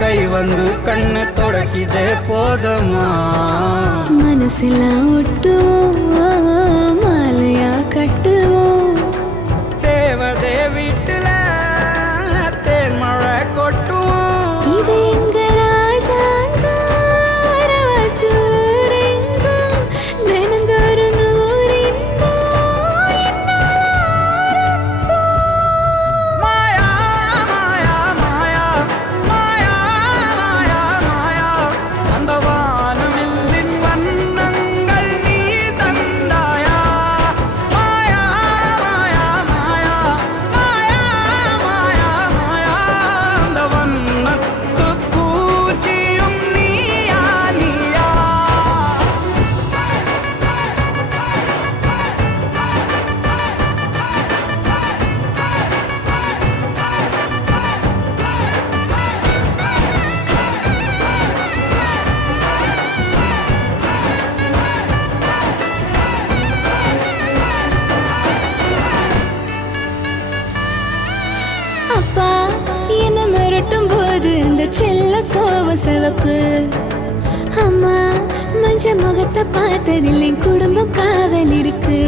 கை வந்து கண்ணு தொடக்கிதே போதுமா மனசெல்லாம் ஒட்டுவோம் மாலையா கட்டுவோம் தேவதே வீட்டுல தேன் மழை கொட்டுவோம் இது எங்க ராஜாங்கம் அரவச்சூரெங்கும் தினந்தோறும் நூறின்போம் மாயா மாயா மாயா மாயா மாயா மாயா அந்த வானவில்லின் வண்ணங்கள் நீ தந்தாயா மாயா மாயா மாயா மாயா மாயா மாயா அந்த வண்ணத்து பூச்சியும் நீயா நீயா அப்பா என்ன மிரட்டும் போது இந்த செல்ல கோவம் சிவப்பு அம்மா மஞ்ச முகத்தை பார்த்ததில்லை குடும்பம் காவல் இருக்கு